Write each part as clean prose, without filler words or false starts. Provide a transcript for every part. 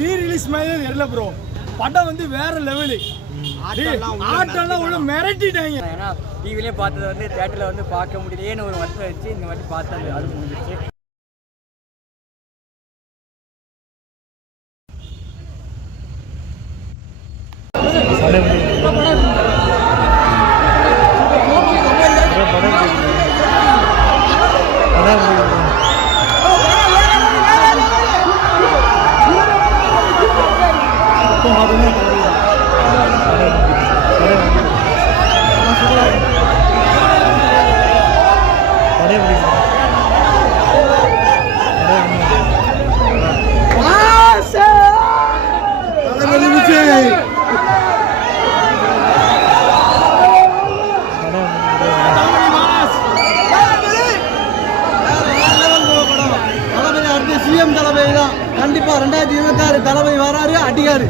Re release மாதிரி தெரியல bro. படம் வந்து வேற லெவலு. ஆட்டெல்லாம் உள்ள மிரட்டிட்டாங்க. ஏன்னா டிவிலேயே பார்த்தது வந்து தியேட்டரில் வந்து பார்க்க முடியலையேன்னு ஒரு வருஷம் வச்சு இந்த வாட்டி பார்த்தா அது முடிஞ்சிச்சு. சிஎம் தளபதி தான் கண்டிப்பா 2026 தளபதி வராரு அடியாரு.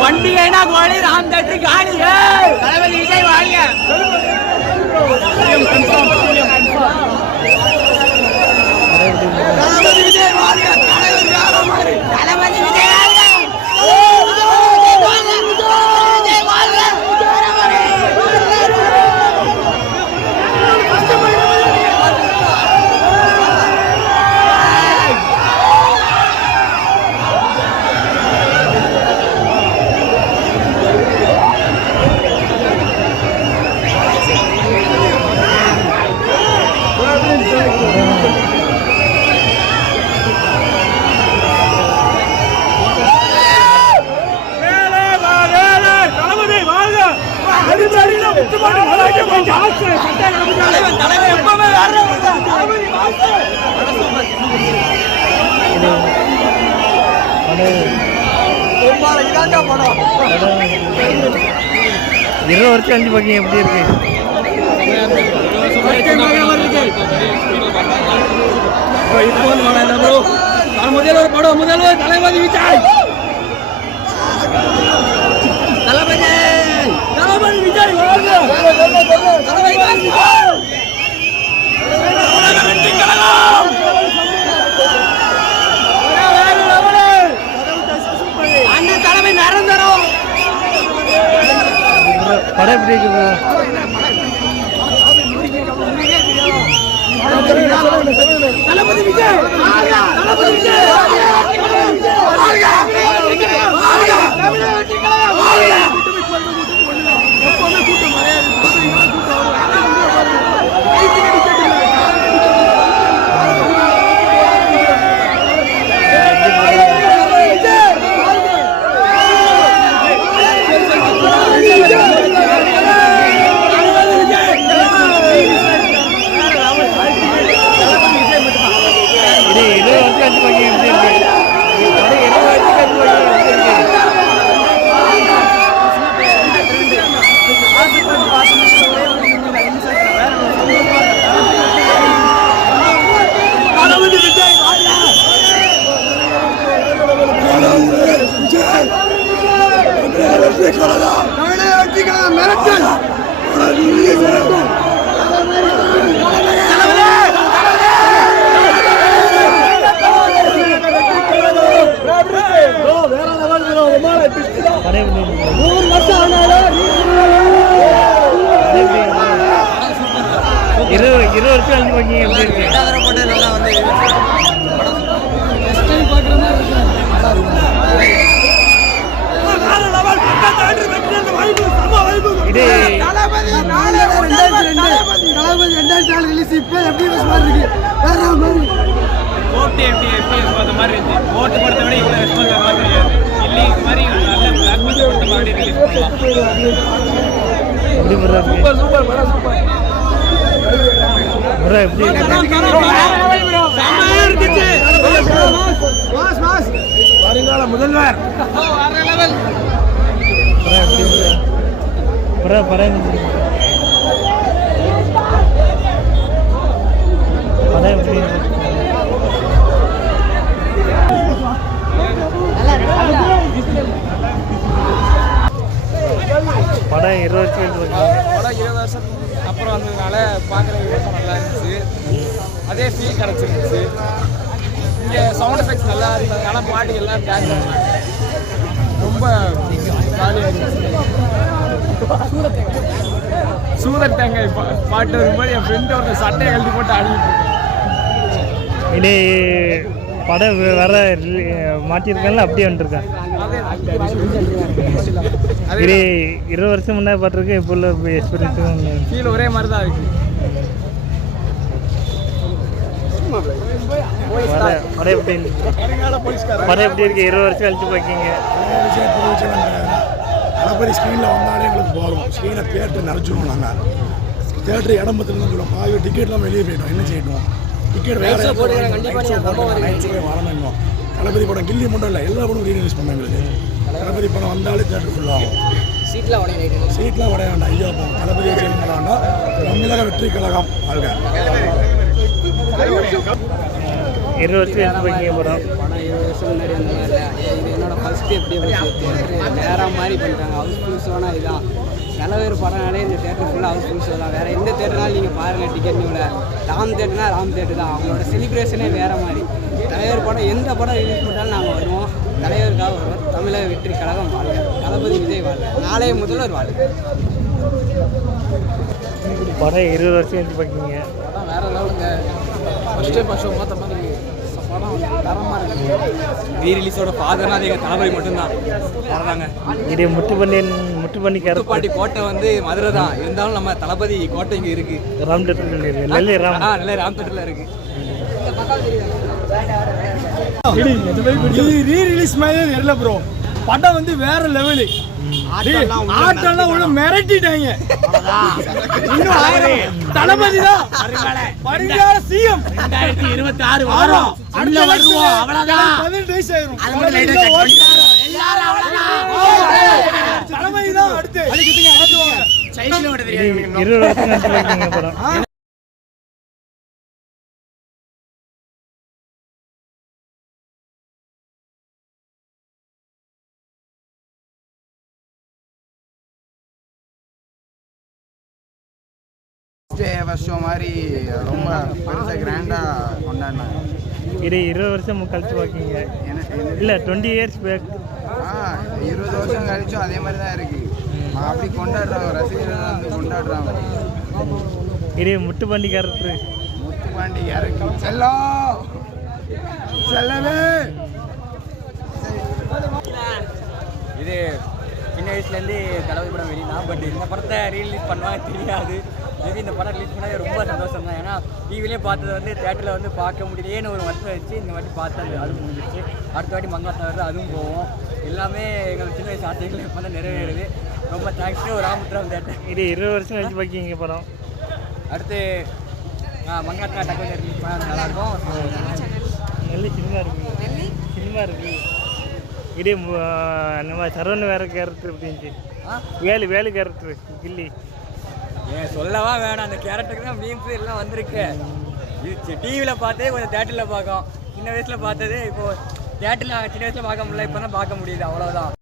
பண்டிகைனா கோழி ராம் தட்டு காளி தளபதி விஜய் வாங்க. தளபதி விஜய் வாங்க. தளபதி விஜய் வருஷம் அஞ்சு பக்கம் எப்படி இருக்கு? முதல்வர் படம் முதல்வர் தளபதி விஜய் தளபதி தளபதி விஜய் அண்ணன் தலைமை நிரந்தரம். படம் எப்படி இருக்குது? தளபதி விஜய் தளபதி விஜய் எப்பவுமே கூட்டம் இது 25 பக்கம் இது தளபதி 2004 ரிலீஸ் இப்போ எப்படி மாதிரி இருக்கு வேற மாதிரி ஓட்டு எப்படி அந்த மாதிரி இருந்துச்சு. ஓட்டு படத்தை விட இவ்வளோ ரெஸ்பான்ஸ் ஆக தெரியாது. இல்லை இது மாதிரி நல்ல பிளாக் பஸ்டர் படம் மாதிரி ரிலீஸ் பண்ணலாம். எப்படி ப்ரோ சூப்பர் சூப்பர் படம் சூப்பர் ப்ரோ எப்படி மாஸ் மாஸ் வருங்கால முதல்வர் ப்ரோ எப்படி ப்ரோ படம் எப்படி படம் 20 வருஷம் படம் 20 வருஷம் அப்புறம் வந்ததுனால பார்க்குற விவசாயம் நல்லா இருந்துச்சு. அதே ஃபீல் கிடச்சிருந்துச்சு. இங்கே சவுண்ட் எஃபெக்ட்ஸ் நல்லா இருந்ததுனால பாட்டு எல்லாம் டான்ஸ் ரொம்ப ஜாலியாக இருந்துச்சு. சூரத் தேங்காய் பாட்டு வரும்போது என் ஃப்ரெண்டு ஒரு சட்டையை கழட்டி போட்டு ஆடிட்டு இருக்கேன். இனி படம் வர மாட்டியிருக்காங்களா அப்படியே வந்துருக்கேன் இது 20 வருஷம் முன்னாடி பார்த்துருக்கு இப்போ உள்ள எக்ஸ்பீரியன்ஸும் ஃபீல் ஒரே மாதிரி தான் இருக்கு. படம் எப்படி படம் எப்படி இருக்கு 20 வருஷம் கழிச்சு பார்க்கிங்க தளபதி ஸ்க்ரீனில் வந்தாலே எங்களுக்கு போகிறோம். ஸ்க்ரீனை தேட்டர் நினச்சிடுவோம். நாங்கள் தேட்டர் இடம் பத்திரம் சொல்லுவோம். பாதி டிக்கெட்லாம் வெளியே போயிட்டோம். என்ன செய்யணும் டிக்கெட் வேறு வரணும். இன்னும் தளபதி படம் கில்லி மட்டும் இல்லை, எல்லா படமும் ரீரிலீஸ் பண்ண எங்களுக்கு. தளபதி படம் வந்தாலே தேட்டர் ஃபுல்லாகும். சீட்லாம் உடைய வேண்டாம். ஐயா போகும் தளபதியை சேஞ்ச் பண்ண வேண்டாம். தமிழக வெற்றி கழகம் வாழ்க. 20 வருஷம் கழிச்சு பார்க்கிங்க படம் படம் 20 வருஷம் முன்னாடி அந்த மாதிரி இல்லை. இது என்னோட ஃபஸ்ட்டு எப்படி நேராக மாதிரி பண்ணிட்டாங்க. ஹவுஸ்ஃபுல் ஷோனா இதுதான். சில பேர் படம்னாலே இந்த தேட்டர் ஃபுல்லாக ஹவுஸ்ஃபுல் ஷோ தான். வேறு எந்த தேட்டர்னாலும் நீங்கள் பாருங்கள் டிக்கெட் நியூவில் ராம் தேட்டர்னா ராம் தேட்டர் தான். அவங்களோட செலிப்ரேஷனே வேறு மாதிரி. தலைவர் படம் எந்த படம் ரிலீஸ் பண்ணாலும் நாங்கள் வருவோம். தலைவருக்காக வருவோம். தமிழக வெற்றி கழகம் வாழ்க. தளபதி விஜய் வாழ்க. நாளைய முதல்வர் வாழ்க. படம் 20 வருஷம் கழிச்சு பார்க்கிங்க படம் வேறு லெவலுங்க. ஃபஸ்ட்டு ஷோ பார்த்த மாதிரி படம் தரமாக இருக்குது. ரீ ரிலீஸோட ஃபாதர்னா அது எங்கள் தளபதி மட்டும்தான் வர்றாங்க. இது முட்டு பண்ணி முத்துப்பாண்டி கோட்டை வந்து மதுரை தான் இருந்தாலும் நம்ம தளபதி கோட்டை இங்கே இருக்கு. ராம் தேட்டர் நெல்லை ராம் நல்ல ராம் தேட்டரில் இருக்கு. இது ரீ ரிலீஸ் மாதிரி தெரியல ப்ரோ. படம் வந்து வேற லெவலு. ஆட்டெல்லாம் உள்ள மிரட்டிட்டாங்க. இன்னும் 1000 தளபதி தான் வருங்கால சிஎம் 2026 வரும். அடுத்த வருவோம். அவ்வளவுதான் 18 வயசு ஆயிரும். தளபதி தான் அடுத்து 20 வருஷம் கழிச்சு பார்க்கிங்க படம் வருஷம் மாதிரி ரொம்ப பெருசாக கிராண்டாக கொண்டாடினாங்க. இது 20 வருஷம் கழிச்சு பார்க்கிங்க இல்லை 20 இயர்ஸ் பேக் 20 வருஷம் கழிச்சும் அதே மாதிரி தான் இருக்கு. அப்படி கொண்டாடுறாங்க. ரசிகர்கள் வந்து கொண்டாடுறாங்க. இது முட்டு பண்ணி கேரக்டர் முத்துப்பாண்டி இறக்கி செல்லம் செல்லவே. இது சின்ன வயசுலேருந்து தளபதி படம் வெளியிடலாம். பட் இந்த படத்தை ரீலீஸ் பண்ணுவாங்க தெரியாது. மேபி இந்த படம் ரிலீஸ் பண்ணால் ரொம்ப சந்தோஷம் தான். ஏன்னா டிவிலே பார்த்தது வந்து தேட்டரில் வந்து பார்க்க முடியலையேன்னு ஒரு வருஷம் வச்சு இந்த வாட்டி பார்த்தது அது முடிஞ்சிச்சு. அடுத்த வாட்டி மங்காத்தா வருது, அதுவும் போவோம். எல்லாமே எங்கள் சின்ன வயசு ஆசைகள் இப்போ தான் நிறைவேறுது. ரொம்ப தேங்க்ஸ் ராமபுரம் தேட்டர். இது 20 வருஷம் கழிச்சு பார்க்கிங்க படம் அடுத்து மங்காத்தா டக்கு ரிலீஸ் பண்ணால் நல்லாயிருக்கும். நல்ல சினிமா இருக்கு இது நம்ம சரவண வேற கேரக்டர் எப்படின்ச்சு வேலு கேரக்டர் கில்லி ஏன் சொல்லவா வேணாம். அந்த கேரக்டருக்கு தான் மீம்ஸ் எல்லாம் வந்திருக்கு. இது டிவியில் பார்த்தே கொஞ்சம் தேட்டரில் பார்க்கும். சின்ன வயசில் பார்த்தது இப்போது தேட்டரில் சின்ன வயசில் பார்க்க முடியல, இப்போ தான் பார்க்க முடியுது. அவ்வளோதான்.